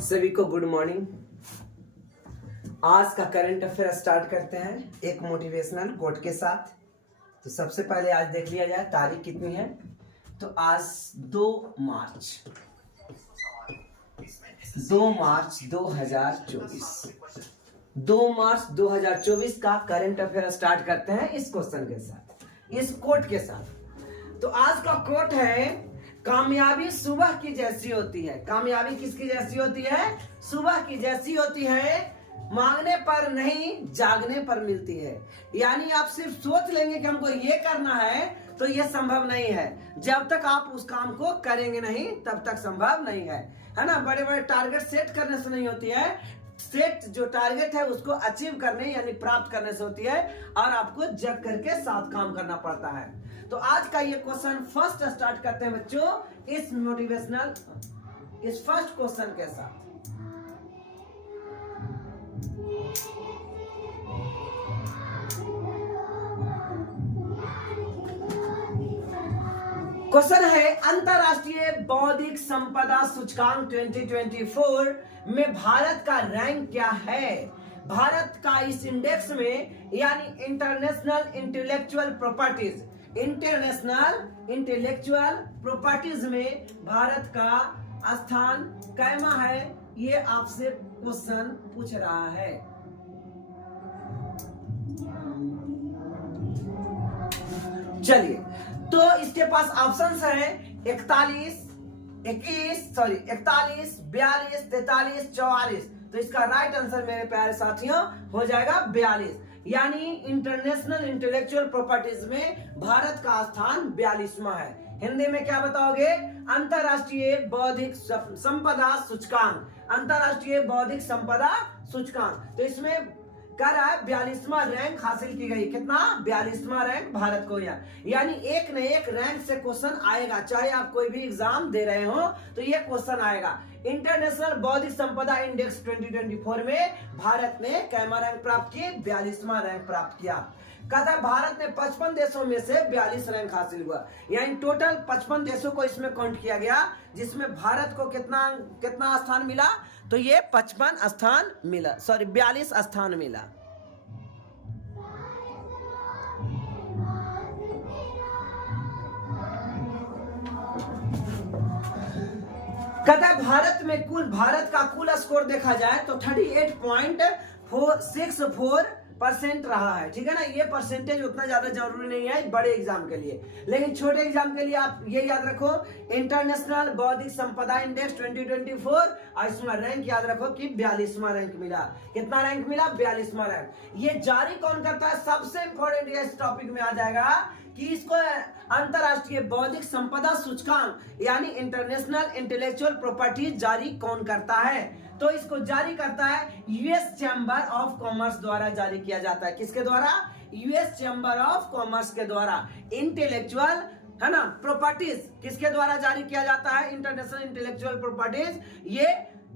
सभी को good morning. आज का करंट अफेयर स्टार्ट करते हैं एक मोटिवेशनल कोट के साथ। तो सबसे पहले आज देख लिया जाए तारीख कितनी है। तो आज 2 मार्च 2024 2 मार्च 2024 का करंट अफेयर स्टार्ट करते हैं इस क्वेश्चन के साथ, इस कोट के साथ। तो आज का कोट है, कामयाबी सुबह की जैसी होती है। कामयाबी किसकी जैसी होती है? सुबह की जैसी होती है, मांगने पर नहीं जागने पर मिलती है। यानी आप सिर्फ सोच लेंगे कि हमको ये करना है तो ये संभव नहीं है। जब तक आप उस काम को करेंगे नहीं तब तक संभव नहीं है ना। बड़े बड़े टारगेट सेट करने से नहीं होती है, सेट जो टारगेट है उसको अचीव करने यानी प्राप्त करने से होती है, और आपको जग करके साथ काम करना पड़ता है। तो आज का ये क्वेश्चन फर्स्ट स्टार्ट करते हैं बच्चों इस मोटिवेशनल इस फर्स्ट क्वेश्चन के साथ। क्वेश्चन है, अंतरराष्ट्रीय बौद्धिक संपदा सूचकांक 2024 में भारत का रैंक क्या है? भारत का इस इंडेक्स में यानी इंटरनेशनल इंटेलेक्चुअल प्रॉपर्टीज में भारत का स्थान कैमा है? ये आपसे क्वेश्चन पूछ रहा है। चलिए, तो इसके पास ऑप्शंस है 41, 42, 43, 44। तो इसका राइट आंसर मेरे प्यारे साथियों हो जाएगा 42। यानी इंटरनेशनल इंटेलेक्चुअल प्रॉपर्टीज में भारत का स्थान 42वां है। हिंदी में क्या बताओगे? अंतरराष्ट्रीय बौद्धिक संपदा सूचकांक, अंतरराष्ट्रीय बौद्धिक संपदा सूचकांक। तो इसमें कह रहा है 42वां रैंक हासिल की गई। कितना? 42वां रैंक भारत को। यानी एक न एक रैंक से क्वेश्चन आएगा, चाहे आप कोई भी एग्जाम दे रहे हो तो ये क्वेश्चन आएगा। इंटरनेशनल बौद्धिक संपदा इंडेक्स 2024 में भारत ने कैमा रैंक प्राप्त की? 42वां रैंक प्राप्त किया। कहता भारत ने 55 देशों में से 42 रैंक हासिल हुआ। यानी टोटल 55 देशों को इसमें काउंट किया गया, जिसमें भारत को कितना स्थान मिला? तो ये 55 स्थान मिला, 42 स्थान मिला। कहता है भारत का कुल स्कोर देखा जाए तो 38.64% रहा है। ठीक है ना। ये परसेंटेज उतना ज्यादा जरूरी नहीं है बड़े एग्जाम के लिए, लेकिन छोटे एग्जाम के लिए आप ये याद रखो, इंटरनेशनल बौद्धिक संपदा इंडेक्स 2024 और इसमें रैंक याद रखो कि 42वां रैंक मिला। कितना रैंक मिला? 42वां रैंक। ये जारी कौन करता है? सबसे इंपॉर्टेंट इस टॉपिक में आ जाएगा कि इसको अंतरराष्ट्रीय बौद्धिक संपदा सूचकांक यानी इंटरनेशनल इंटेलेक्चुअल प्रॉपर्टी जारी कौन करता है? तो इसको जारी करता है यूएस चैम्बर ऑफ कॉमर्स द्वारा जारी किया जाता है। किसके द्वारा? यूएस चैम्बर ऑफ कॉमर्स के द्वारा। इंटेलेक्चुअल है ना प्रॉपर्टीज किसके द्वारा जारी किया जाता है? इंटरनेशनल इंटेलेक्चुअल प्रॉपर्टीज ये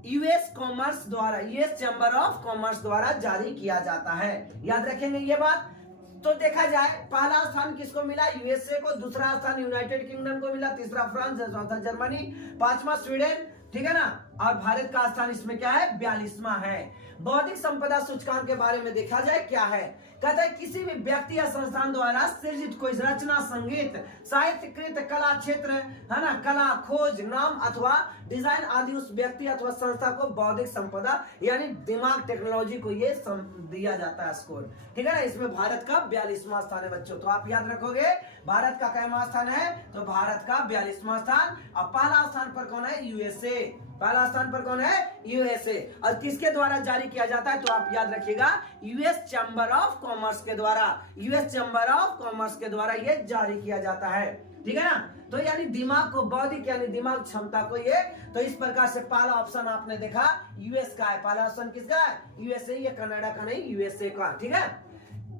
यूएस कॉमर्स द्वारा, यूएस चैम्बर ऑफ कॉमर्स द्वारा जारी किया जाता है। याद रखेंगे ये बात। तो देखा जाए पहला स्थान किसको मिला? यूएसए को, दूसरा स्थान यूनाइटेड किंगडम को मिला, तीसरा फ्रांस, चौथा जर्मनी, 5वां स्वीडन। ठीक है ना। और भारत का स्थान इसमें क्या है? 42वां है। बौद्धिक संपदा सूचकांक के बारे में देखा जाए क्या है? कहता है किसी भी व्यक्ति या संस्थान द्वारा सृजित कोई रचना, संगीत, साहित्यकृत, कला क्षेत्र है ना, कला, खोज, नाम अथवा डिजाइन आदि उस व्यक्ति अथवा संस्था को बौद्धिक संपदा यानी दिमाग, टेक्नोलॉजी को ये दिया जाता है स्कोर। ठीक है ना। इसमें भारत का 42वां स्थान है बच्चों। तो आप याद रखोगे भारत का कैमा स्थान है? तो भारत का 42वां स्थान। और पहला स्थान पर कौन है? यूएसए। पहला स्थान पर कौन है? यूएसए। और किसके द्वारा जारी किया जाता है? तो आप याद रखिएगा यूएस चैम्बर ऑफ कॉमर्स के द्वारा, यूएस चैम्बर ऑफ कॉमर्स के द्वारा ये जारी किया जाता है। ठीक है ना। तो यानी दिमाग को, बौद्धिक यानी दिमाग क्षमता को ये, तो इस प्रकार से पहला ऑप्शन आपने देखा यूएस का है। पहला ऑप्शन किसका है? यूएसए। ये कनाडा का नहीं, यूएसए का। ठीक है।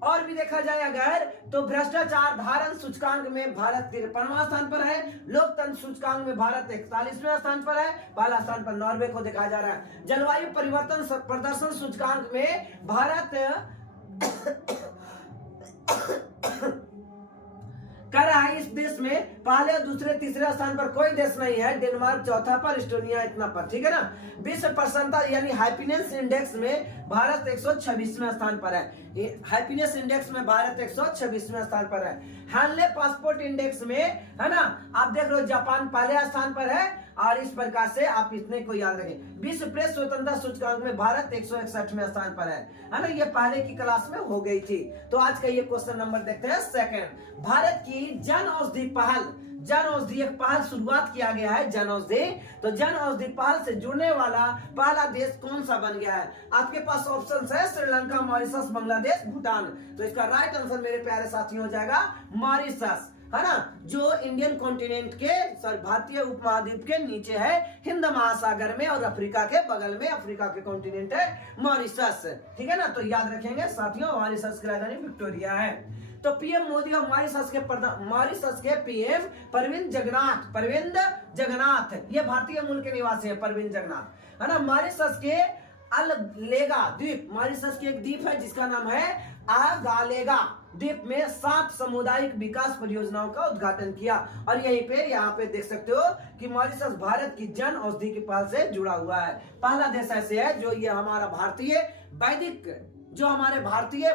और भी देखा जाए अगर तो भ्रष्टाचार धारण सूचकांक में भारत 53वां स्थान पर है। लोकतंत्र सूचकांक में भारत 41वें स्थान पर है। पहला स्थान पर नॉर्वे को देखा जा रहा है। जलवायु परिवर्तन प्रदर्शन सूचकांक में भारत कर रहा है इस देश में पहले, दूसरे, तीसरे स्थान पर कोई देश नहीं है। डेनमार्क चौथा पर, एस्टोनिया इतना पर, ठीक है ना। विश्व प्रसन्नता यानी हैप्पीनेस इंडेक्स में भारत 126वें स्थान पर है। हैप्पीनेस इंडेक्स में भारत 126वें स्थान पर है। हैनले पासपोर्ट इंडेक्स में, है ना, आप देख लो जापान पहले स्थान पर है। और इस प्रकार से आप इतने को याद रखें। विश्व प्रेस स्वतंत्रता सूचकांक में भारत 161वें स्थान पर है ना। ये पहले की क्लास में हो गई थी। तो आज का ये क्वेश्चन नंबर देखते हैं सेकंड। भारत की जन औषधि पहल, जन औषधि एक पहल शुरुआत किया गया है, जन औषधि। तो जन औषधि पहल से जुड़ने वाला पहला देश कौन सा बन गया है? आपके पास ऑप्शन है श्रीलंका, मॉरिशस, बांग्लादेश, भूटान। तो इसका राइट आंसर मेरे प्यारे साथी हो जाएगा मॉरिशस, है ना, जो इंडियन कॉन्टिनेंट के, सॉरी, भारतीय उपमहाद्वीप के नीचे है, हिंद महासागर में, और अफ्रीका के बगल में, अफ्रीका के कॉन्टिनेंट है मॉरिशस, ठीक है ना। तो याद रखेंगे साथियों, मॉरिशस की राजधानी विक्टोरिया है। तो पीएम मोदी और मॉरिशस के पीएम प्रविंद जगन्नाथ, ये भारतीय मूल के निवासी है, प्रविंद जगन्नाथ, है ना। मॉरिशस के अलगेगा द्वीप, मॉरिशस की एक द्वीप है जिसका नाम है अगालेगा द्वीप में 7 सामुदायिक विकास परियोजनाओं का उद्घाटन किया। और यहीं पे, यहाँ पे देख सकते हो कि मॉरिशस भारत की जन औषधि की पहल से जुड़ा हुआ है। पहला देश ऐसे है जो ये हमारा भारतीय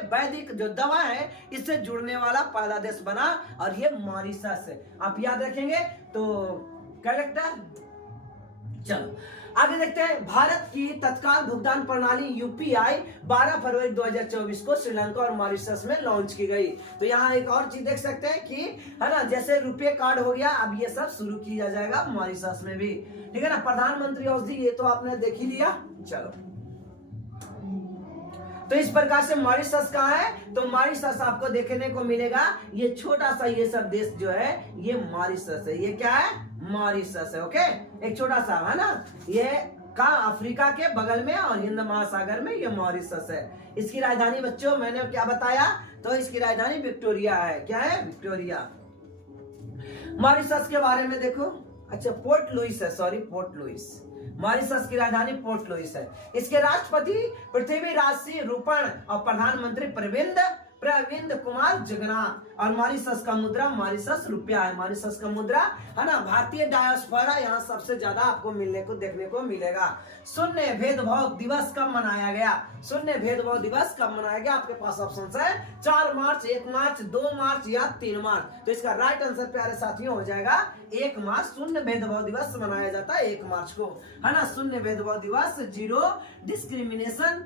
वैदिक जो दवा है इससे जुड़ने वाला पहला देश बना, और ये मॉरिशस है। आप याद रखेंगे तो करेक्ट। चलो आगे देखते हैं। भारत की तत्काल भुगतान प्रणाली यूपीआई 12 फरवरी 2024 को श्रीलंका और मॉरिशस में लॉन्च की गई। तो यहाँ एक और चीज देख सकते हैं कि, है ना, जैसे रुपए कार्ड हो गया, अब ये सब शुरू किया जाएगा मॉरिशस में भी, ठीक है ना। प्रधानमंत्री औषधि, ये तो आपने देख ही लिया। चलो, तो इस प्रकार से मॉरिशस कहाँ है? तो मॉरिशस आपको देखने को मिलेगा, ये छोटा सा ये सब देश जो है ये मॉरिशस है। ये क्या है? मॉरिशस है। ओके, एक छोटा सा, है ना, ये का अफ्रीका के बगल में और हिंद महासागर में ये मॉरिशस है। इसकी राजधानी बच्चों मैंने क्या बताया? तो इसकी राजधानी विक्टोरिया है। क्या है? विक्टोरिया। मॉरिशस के बारे में देखो, अच्छा पोर्ट लुइस है, सॉरी पोर्ट लुइस, मॉरिशस की राजधानी पोर्ट लुइस है। इसके राष्ट्रपति पृथ्वीराज सिंह रूपण और प्रधानमंत्री प्रविंद कुमार जगन्नाथ। और मॉरिशस का मुद्रा मॉरिशस रुपया है। मॉरिशस का मुद्रा, है ना। भारतीय डायस्पोरा यहाँ सबसे ज्यादा आपको मिलने को देखने को मिलेगा। शून्य भेदभाव दिवस कब मनाया गया? शून्य भेदभाव दिवस कब मनाया गया? आपके पास ऑप्शन है 4 मार्च, 1 मार्च, 2 मार्च या 3 मार्च। तो इसका राइट आंसर प्यारे साथियों हो जाएगा 1 मार्च। शून्य भेदभाव दिवस मनाया जाता है 1 मार्च को, है ना। शून्य भेदभाव दिवस, जीरो डिस्क्रिमिनेशन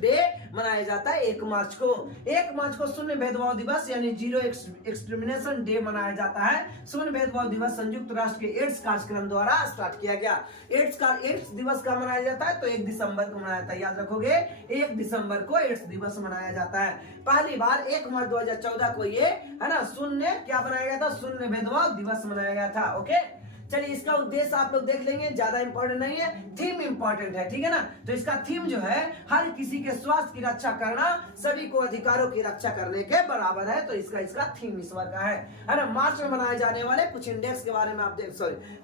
डे मनाया जाता है 1 मार्च को। 1 मार्च को शून्य भेदभाव दिवस यानी जीरो एक्सटर्मिनेशन डे मनाया जाता है। शून्य भेदभाव दिवस संयुक्त राष्ट्र के एड्स कार्यक्रम द्वारा स्टार्ट किया गया। एड्स दिवस का मनाया जाता है तो 1 दिसंबर को मनाया जाता है। याद रखोगे 1 दिसंबर को एड्स दिवस मनाया जाता है। पहली बार 1 मार्च 2014 को ये, है ना, शून्य क्या बनाया गया था? शून्य भेदभाव दिवस मनाया गया था। ओके, चलिए इसका उद्देश्य आप लोग देख लेंगे, ज्यादा इंपॉर्टेंट नहीं है, थीम इंपॉर्टेंट है, ठीक है ना। तो इसका थीम जो है हर किसी के स्वास्थ्य की रक्षा करना, सभी को अधिकारों की रक्षा करने के बराबर है। तो इसका थीम इस बार का है ना। मार्च में मनाए जाने वाले कुछ इंडेक्स के बारे में आप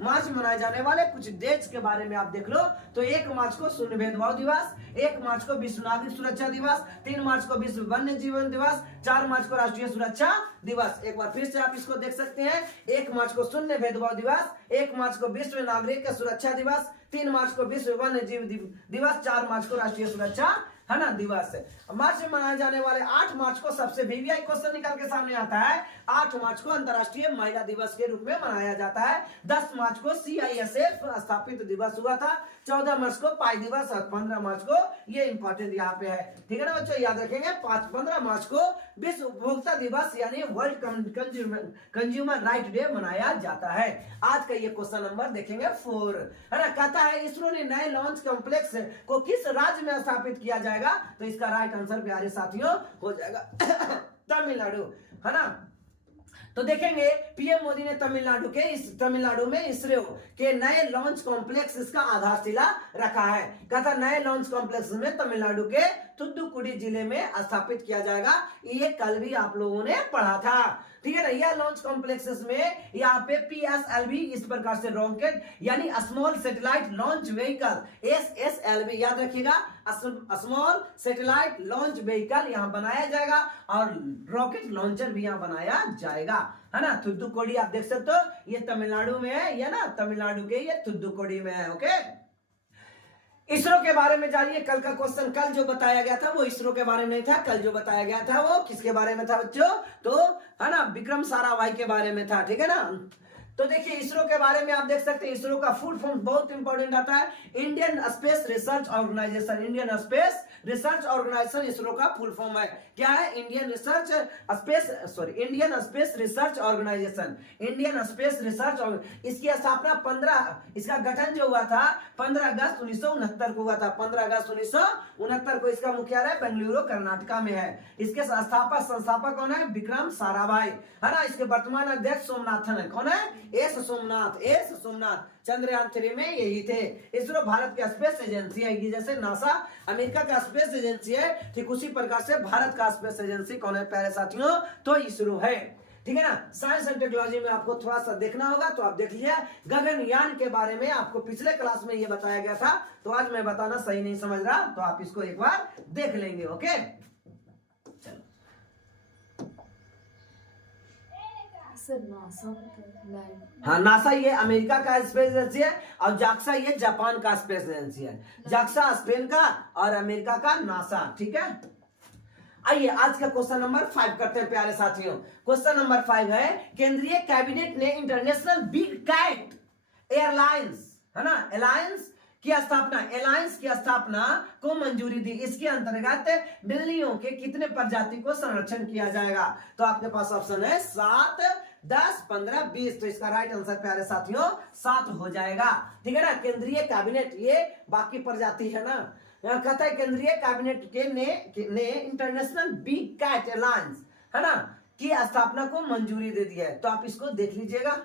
मार्च में मनाए जाने वाले कुछ डेट्स के बारे में आप देख लो। तो 1 मार्च को शून्य भेदभाव दिवस, 1 मार्च को विश्व नागरिक सुरक्षा दिवस, 3 मार्च को विश्व वन्य जीवन दिवस, 4 मार्च को राष्ट्रीय सुरक्षा दिवस। एक बार फिर से आप इसको देख सकते हैं। 1 मार्च को शून्य भेदभाव दिवस, 1 मार्च को विश्व नागरिक सुरक्षा दिवस, 3 मार्च को विश्व वन्य जीव दिवस, 4 मार्च को राष्ट्रीय सुरक्षा, है ना, दिवस है। मार्च में मनाए जाने वाले 8 मार्च को सबसे वीवीआई क्वेश्चन निकाल के सामने आता है। 8 मार्च को अंतर्राष्ट्रीय महिला दिवस के रूप में मनाया जाता है। 10 मार्च को CISF स्थापित दिवस हुआ था। 14 मार्च को पाई दिवस और 15 मार्च को, ये इंपॉर्टेंट यहाँ पे है, ठीक है ना बच्चों, याद रखेंगे। 15 मार्च को विश्व उपभोक्ता दिवस यानी वर्ल्ड कंज्यूमर राइट डे मनाया जाता है। आज का ये क्वेश्चन नंबर देखेंगे 4, है ना। कहता है इसरो ने नए लॉन्च कॉम्प्लेक्स को किस राज्य में स्थापित किया जाएगा? तो इसका राइट आंसर प्यारे साथियों हो जाएगा तमिलनाडु, है ना। तो देखेंगे पीएम मोदी ने तमिलनाडु में इसरो के नए लॉन्च कॉम्प्लेक्स इसका आधारशिला रखा है। कहता नए लॉन्च कॉम्प्लेक्स में तमिलनाडु के थुथुकुडी जिले में स्थापित किया जाएगा। ये कल भी आप लोगों ने पढ़ा था। ठीक है ना। यह लॉन्च कॉम्प्लेक्सेस में यहाँ पे PSLV इस प्रकार से रॉकेट यानी small satellite launch vehicle SSLV याद रखिएगा, स्मॉल सैटेलाइट लॉन्च व्हीकल यहाँ बनाया जाएगा और रॉकेट लॉन्चर भी यहाँ बनाया जाएगा, है ना। थुथुकुडी आप देख सकते हो, ये तमिलनाडु में है, ये ना तमिलनाडु के ये थुथुकुडी में है। ओके, इसरो के बारे में जानिए। कल का क्वेश्चन, कल जो बताया गया था वो इसरो के बारे में नहीं था, कल जो बताया गया था वो किसके बारे में था बच्चों, तो है ना विक्रम साराभाई के बारे में था, ठीक है ना। तो देखिए इसरो के बारे में आप देख सकते हैं, इसरो का फुल फॉर्म बहुत इंपॉर्टेंट आता है, Indian Space Research Organisation. Indian Space Research Organisation ISRO का फुल फॉर्म है। क्या है? Indian Space Research Organisation. Indian Space Research, इसकी स्थापना 15, इसका गठन जो हुआ था 15 अगस्त 1969 को हुआ था। 15 अगस्त 1969 को इसका मुख्यालय बेंगलुरु कर्नाटका में है। इसके संस्थापक कौन है? विक्रम साराभाई, है ना। इसके वर्तमान अध्यक्ष सोमनाथन है। कौन है? एस सोमनाथ। चंद्रयान 3 में यही थे। इसरो भारत की स्पेस एजेंसी है, जैसे नासा अमेरिका का स्पेस एजेंसी है, ठीक उसी प्रकार से भारत का स्पेस एजेंसी कौन है प्यारे साथियों? तो इसरो है, ठीक है ना। साइंस एंड टेक्नोलॉजी में आपको थोड़ा सा देखना होगा, तो आप देख लीजिए। गगनयान के बारे में आपको पिछले क्लास में ये बताया गया था, तो आज मैं बताना सही नहीं समझ रहा, तो आप इसको एक बार देख लेंगे। ओके, हाँ, नासा ये अमेरिका का स्पेस एजेंसी है और जाक्सा ये जापान का स्पेस एजेंसी है। जाक्सा स्पेन का और अमेरिका का नासा, ठीक है। आइए आज का क्वेश्चन नंबर 5 करते हैं प्यारे साथियों। क्वेश्चन नंबर 5 है, केंद्रीय कैबिनेट ने इंटरनेशनल बिग कैट एयरलाइंस, है ना, एलायंस की स्थापना को मंजूरी दी। इसके अंतर्गत बिल्लियों के कितने प्रजाति को संरक्षण किया जाएगा? तो आपके पास ऑप्शन है 7, 10, 15, 20। तो इसका राइट आंसर प्यारे साथियों 7 हो जाएगा, ठीक है ना। केंद्रीय कैबिनेट, ये बाकी प्रजाति है ना, यहाँ कहता है केंद्रीय कैबिनेट ने इंटरनेशनल बिग कैट एलायंस, है ना, की स्थापना को मंजूरी दे दी है। तो आप इसको देख लीजिएगा,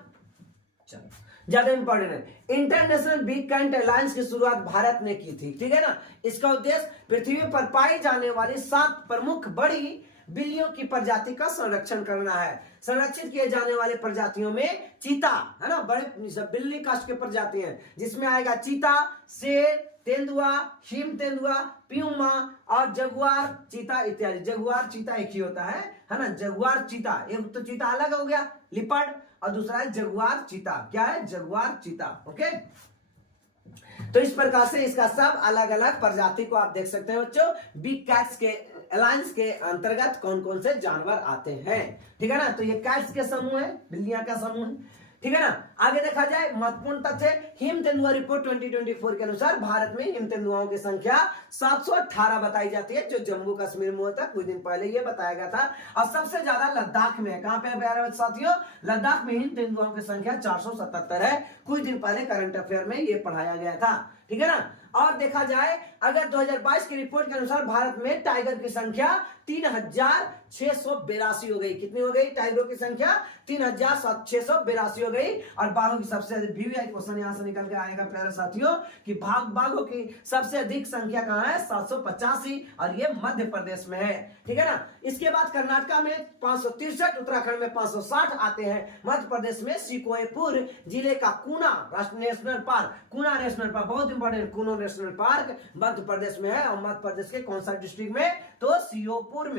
चलो ज्यादा इंपॉर्टेंट है। इंटरनेशनल बिग कैट एलायंस की शुरुआत भारत ने की थी, ठीक है ना। इसका उद्देश्य पृथ्वी पर पाई जाने वाली 7 प्रमुख बड़ी बिल्लियों की प्रजाति का संरक्षण करना है। संरक्षित किए जाने वाले प्रजातियों में चीता, है ना, बड़े बिल्ली कास्ट के प्रजाति हैं, जिसमें आएगा चीता, शेर, तेंदुआ, हिम तेंदुआ, प्यूमा और जगुआर चीता इत्यादि। जगुआर चीता एक ही होता है ना। जगुआर चीता, एक तो चीता अलग हो गया लिपर्ड, और दूसरा है जगुआर चीता। क्या है? जगुआर चीता। ओके, तो इस प्रकार से इसका सब अलग अलग प्रजाति को आप देख सकते हैं बच्चों। बिग कैट्स के अलायंस के अंतर्गत कौन कौन से जानवर आते हैं, ठीक है ना। तो ये कैट्स के समूह है, बिल्लियां का समूह है, ठीक है ना। आगे देखा जाए महत्वपूर्ण तथ्य, हिम तेंदुआ रिपोर्ट 2024 के अनुसार भारत में हिम तेंदुआओं की संख्या 718 बताई जाती है, जो जम्मू कश्मीर में होता है। कुछ दिन पहले ये बताया गया था। और सबसे ज्यादा लद्दाख में है। कहां पे है प्यारे साथियों? लद्दाख में हिम तेंदुआओं की संख्या 477 है। कुछ दिन पहले करंट अफेयर में ये पढ़ाया गया था, ठीक है ना। और देखा जाए अगर 2022 की रिपोर्ट के अनुसार भारत में टाइगर की संख्या 3682 हो गई। कितनी हो गई? टाइगरों की संख्या 3682 हो गई। और बाघों की सबसे अधिक, VVI क्वेश्चन यहां से निकल के आएगा प्यारे साथियों कि बाघों की सबसे अधिक संख्या कहां है? 785, और ये मध्य प्रदेश में है, ठीक है ना। इसके बाद कर्नाटका में 563, उत्तराखंड में 560 आते हैं। मध्य प्रदेश में शिकोयपुर जिले का कूना नेशनल पार्क, कूना नेशनल पार्क बहुत important, Kuno national park Madhya Pradesh में है। और मध्य प्रदेश के कौन सा डिस्ट्रिक्ट में? तो सीओपुर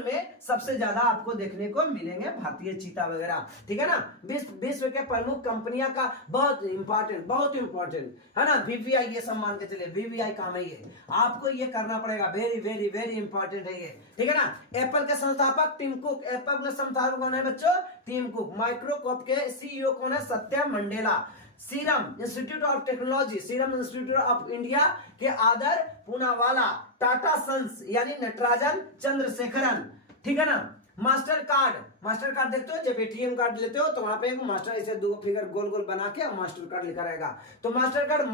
में सबसे ज्यादा आपको देखने को मिलेंगे भारतीय चीता वगैरह, ठीक है ना। विश्व के प्रमुख कंपनियां का बहुत इंपॉर्टेंट है ना। VVI ये सम्मान के चले, VVI काम है ये, आपको ये करना पड़ेगा, वेरी वेरी वेरी इंपॉर्टेंट है ये, ठीक है ना। एप्पल के संस्थापक टिम कुक, एप्पल के संस्थापक कौन है बच्चों? Tim Cook. माइक्रोसॉफ्ट के CEO कौन है? Satya Mandela. Serum Institute of Technology, Serum Institute of India के आदर पूनावाला। टाटा सन्स यानी नटराजन चंद्रशेखरन, ठीक है ना। मास्टर कार्ड देखते हो, जब ATM कार्ड लेते हो तो वहां पे मास्टर ऐसे 2 फिगर गोल गोल बना के मास्टर कार्ड लिखा रहेगा। तो मास्टर कार्ड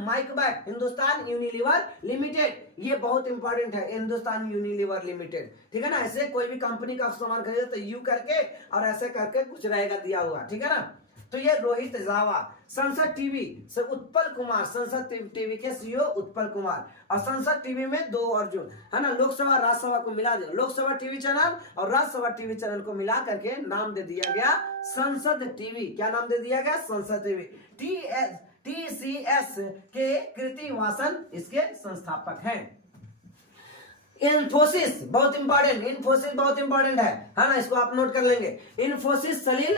माइकबैक हिंदुस्तान यूनिलीवर लिमिटेड, ये बहुत इंपॉर्टेंट है, हिंदुस्तान यूनिलीवर लिमिटेड, ठीक है ना। ऐसे कोई भी कंपनी का सामान खरीदे तो यू करके और ऐसे करके कुछ रहेगा दिया हुआ, ठीक है ना। तो ये रोहित जावा। संसद टीवी से उत्पल कुमार, संसद टीवी के सीईओ उत्पल कुमार। और संसद टीवी में 2 अर्जुन, है ना, लोकसभा राज्यसभा को मिला दिया, लोकसभा टीवी चैनल और राज्यसभा टीवी चैनल को मिला करके नाम दे दिया गया संसद टीवी। क्या नाम दे दिया गया? संसद टीवी। TCS के कृति वासन इसके संस्थापक हैं। इन्फोसिस बहुत इंपॉर्टेंट, इन्फोसिस बहुत इंपॉर्टेंट है ना, इसको आप नोट कर लेंगे। इन्फोसिस सलील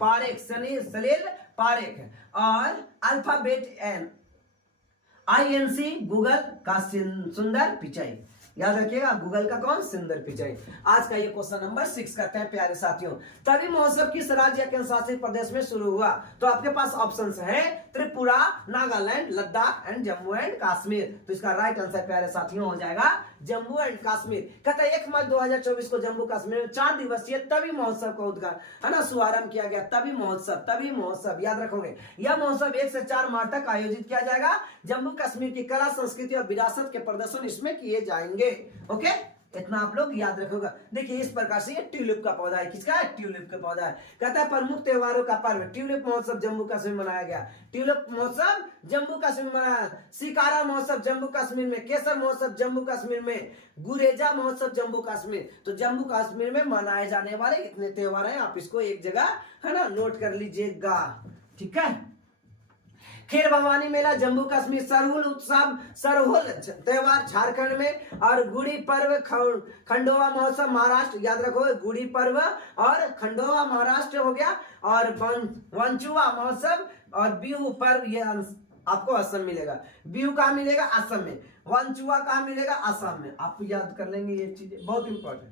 सलील पारेख और अल्फाबेट INC गूगल का सुंदर पिचाई। याद रखिएगा, गूगल का कौन? सुंदर पिचाई। आज का ये क्वेश्चन नंबर 6 करते हैं प्यारे साथियों। तभी महोत्सव किस राज्य या केंद्र शासित प्रदेश में शुरू हुआ? तो आपके पास ऑप्शंस है त्रिपुरा, नागालैंड, लद्दाख एंड जम्मू एंड कश्मीर। तो इसका राइट आंसर प्यारे साथियों हो जाएगा जम्मू एंड कश्मीर। कहता है 1 मार्च 2024 को जम्मू कश्मीर में 4 दिवसीय तभी महोत्सव का उद्घाटन, है ना, शुभारंभ किया गया। तभी महोत्सव याद रखोगे। यह महोत्सव 1 से 4 मार्च तक आयोजित किया जाएगा। जम्मू कश्मीर की कला, संस्कृति और विरासत के प्रदर्शन इसमें किए जाएंगे। ओके, इतना आप लोग याद रखोगे। देखिए इस प्रकार से ये ट्यूलिप का पौधा है। किसका है? ट्यूलिप का पौधा है। कहता है प्रमुख त्योहारों का पर्व ट्यूलिप महोत्सव जम्मू कश्मीर में मनाया गया। ट्यूलिप महोत्सव जम्मू कश्मीर में मनाया। सिकारा महोत्सव जम्मू कश्मीर में, केसर महोत्सव जम्मू कश्मीर में, गुरेजा महोत्सव जम्मू कश्मीर। तो जम्मू कश्मीर में मनाए जाने वाले इतने त्योहार हैं, आप इसको एक जगह, है ना, नोट कर लीजिएगा। ठीक है। खेर भवानी मेला जम्मू कश्मीर, सरहुल उत्सव, सरहुल त्योहार झारखंड में, और गुड़ी पर्व खंडोवा महोत्सव महाराष्ट्र। याद रखो, गुड़ी पर्व और खंडोवा महाराष्ट्र हो गया। और वंचुआ महोत्सव और बिहू पर्व ये आपको असम मिलेगा। बिहू कहाँ मिलेगा? असम में। वंचुआ कहाँ मिलेगा? असम में। आप याद कर लेंगे ये चीजें, बहुत इंपॉर्टेंट।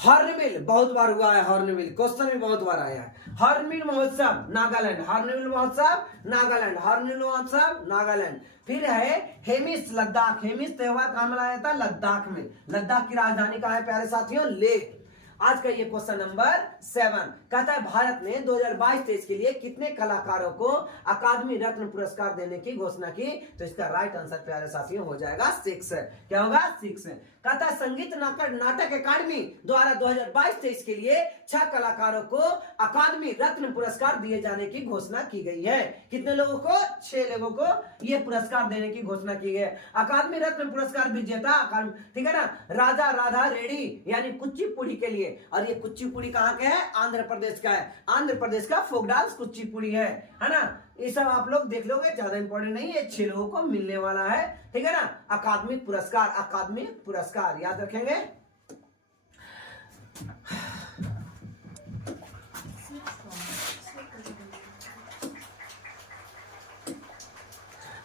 हॉर्नबिल बहुत बार हुआ है, हॉर्नबिल क्वेश्चन भी बहुत बार आया है। हॉर्नबिल महोत्सव नागालैंड, हॉर्नबिल महोत्सव नागालैंड, हॉर्नबिल महोत्सव नागालैंड। फिर है हेमिस लद्दाख। हेमिस त्योहार कहाँ मनाया जाता है? लद्दाख में। लद्दाख की राजधानी कहाँ है प्यारे साथियों? लेह। आज का ये क्वेश्चन नंबर 7 कहता है भारत ने 2022-23 के लिए कितने कलाकारों को अकादमी रत्न पुरस्कार देने की घोषणा की? तो इसका राइट आंसर प्यारे साथियों हो जाएगा 6। क्या होगा? 6। कहता है संगीत नाटक अकादमी द्वारा 2022-23 के लिए 6 कलाकारों को अकादमी रत्न पुरस्कार दिए जाने की घोषणा की गई है। कितने लोगों को? 6 लोगों को ये पुरस्कार देने की घोषणा की गई है। अकादमी रत्न पुरस्कार विजेता, ठीक है ना, राजा राधा रेड्डी यानी कुचिपुड़ी के लिए। और ये कुचिपुड़ी कहाँ के है? आंध्र प्रदेश का है। आंध्र प्रदेश का फोक डांस कुचिपुड़ी है ना। ये सब आप लोग देख लोगे, ज्यादा इंपॉर्टेंट नहीं है। 6 लोगों को मिलने वाला है, ठीक है ना। अकादमिक पुरस्कार याद रखेंगे।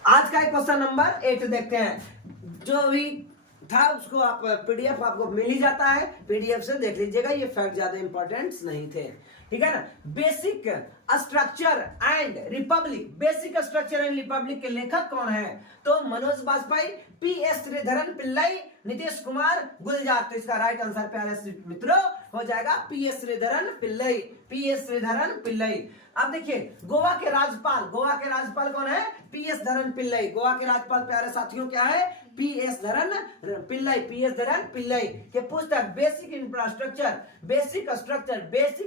आज का क्वेश्चन नंबर 8 देखते हैं। जो भी था उसको आप पीडीएफ आपको मिल ही जाता है, पीडीएफ से देख लीजिएगा। ये फैक्ट ज्यादा इंपॉर्टेंट नहीं थे, ठीक है ना। Basic structure and Republic, basic structure and Republic के लेखक कौन है? तो मनोज बाजपेयी, PS श्रीधरन पिल्लई, नीतीश कुमार, गुलजार। तो इसका राइट आंसर प्यारे मित्रों हो जाएगा PS श्रीधरन पिल्लई। अब देखिए गोवा के राज्यपाल कौन है? PS धरन पिल्लई। गोवा के राज्यपाल प्यारे साथियों क्या है? PS धरन पिल्लई के पुस्तक बेसिक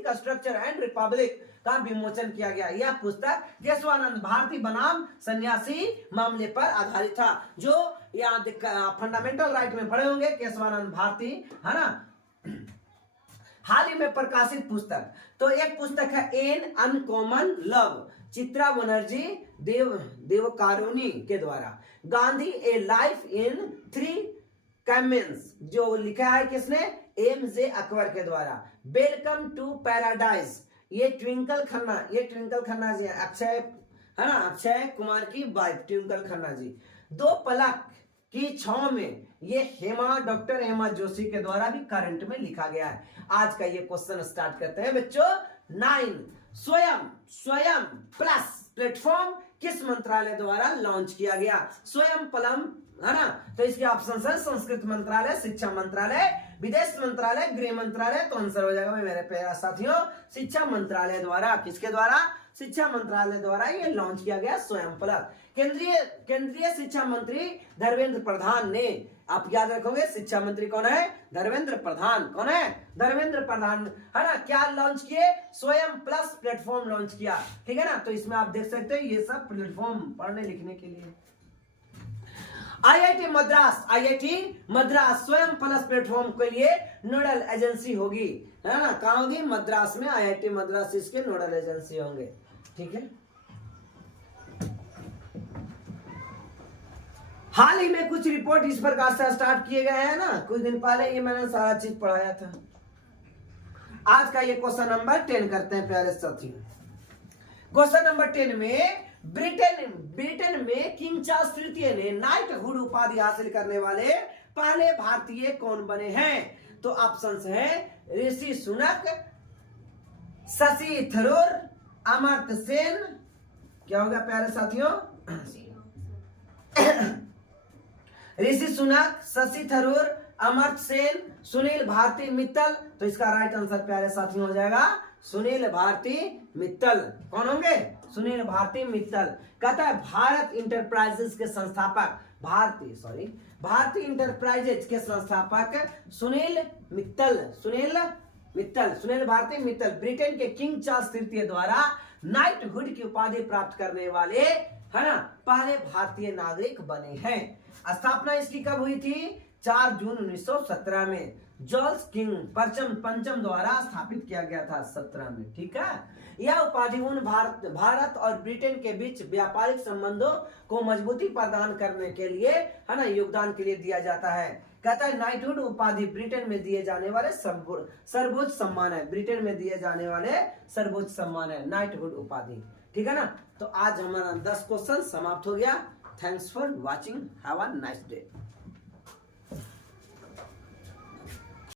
स्ट्रक्चर एंड रिपब्लिक का विमोचन किया गया। यह पुस्तक केशवानंद भारती बनाम सन्यासी मामले पर आधारित था। जो यहाँ फंडामेंटल राइट में पढ़े होंगे, केशवानंद भारती, है ना। हाल ही में प्रकाशित पुस्तक, तो एक पुस्तक है an uncommon love, Chitra Banerjee Divakaruni के द्वारा। Gandhi a life in 3 campaigns, जो लिखा है किसने? MJ अकबर के द्वारा। वेलकम टू पैराडाइज, ये ट्विंकल खन्ना जी, अक्षय, है ना, अक्षय कुमार की वाइफ ट्विंकल खन्ना जी। 2 पलक की छांव में, ये डॉक्टर हेमा जोशी के द्वारा भी करंट में लिखा गया है। आज का ये क्वेश्चन स्टार्ट करते हैं बच्चों। 9 स्वयं प्लस प्लेटफॉर्म किस मंत्रालय द्वारा लॉन्च किया गया? स्वयं प्लम, है ना। तो इसके ऑप्शन है संस्कृत मंत्रालय, शिक्षा मंत्रालय, विदेश मंत्रालय, गृह मंत्रालय। तो आंसर हो जाएगा मेरे प्यारे साथियों शिक्षा मंत्रालय द्वारा। किसके द्वारा? शिक्षा मंत्रालय द्वारा ये लॉन्च किया गया स्वयं प्लस। केंद्रीय शिक्षा मंत्री धर्मेंद्र प्रधान ने आप याद रखोगे शिक्षा मंत्री कौन है? धर्मेंद्र प्रधान। कौन है? धर्मेंद्र प्रधान, है ना। क्या लॉन्च किए? स्वयं प्लस प्लेटफॉर्म लॉन्च किया, ठीक है ना। तो इसमें आप देख सकते हो ये सब प्लेटफॉर्म पढ़ने लिखने के लिए। आईआईटी मद्रास स्वयं प्लस प्लेटफॉर्म के लिए नोडल एजेंसी होगी, है ना। कहां होगी? मद्रास में आईआईटी मद्रास इसके नोडल एजेंसी होंगे, ठीक है। हाल ही में कुछ रिपोर्ट इस प्रकार से स्टार्ट किए गए हैं ना, कुछ दिन पहले ये मैंने सारा चीज पढ़ाया था। आज का ये क्वेश्चन नंबर 10 करते हैं प्यारे साथियों। क्वेश्चन नंबर 10 में ब्रिटेन में किंग चार्ल्स तृतीय ने नाइटहुड उपाधि हासिल करने वाले पहले भारतीय कौन बने हैं? तो ऑप्शंस हैं ऋषि सुनक, शशि थरूर, अमर्त्य सेन। क्या होगा प्यारे साथियों? ऋषि सुनक, शशि थरूर, अमर्त्य सेन, सुनील भारती मित्तल। तो इसका राइट आंसर प्यारे साथियों हो जाएगा सुनील भारती मित्तल। कौन होंगे? सुनील भारती मित्तल। कहता है भारत इंटरप्राइजेज के संस्थापक भारती इंटरप्राइजेज के संस्थापक सुनील भारती मित्तल ब्रिटेन के किंग चार्ल्स तृतीय द्वारा नाइटहुड की उपाधि प्राप्त करने वाले, है ना, पहले भारतीय नागरिक बने हैं। स्थापना इसकी कब हुई थी? 4 जून 1917 में जॉर्ज किंग पंचम द्वारा स्थापित किया गया था 17 में, ठीक है। यह उपाधि उन भारत और ब्रिटेन के बीच व्यापारिक संबंधों को मजबूती प्रदान करने के लिए, है ना, योगदान के लिए दिया जाता है। कहता है नाइटहुड उपाधि ब्रिटेन में दिए जाने वाले सर्वोच्च सम्मान है। ब्रिटेन में दिए जाने वाले सर्वोच्च सम्मान है नाइटहुड उपाधि, ठीक है ना। तो आज हमारा 10 क्वेश्चन समाप्त हो गया। Thanks for watching, have a nice day.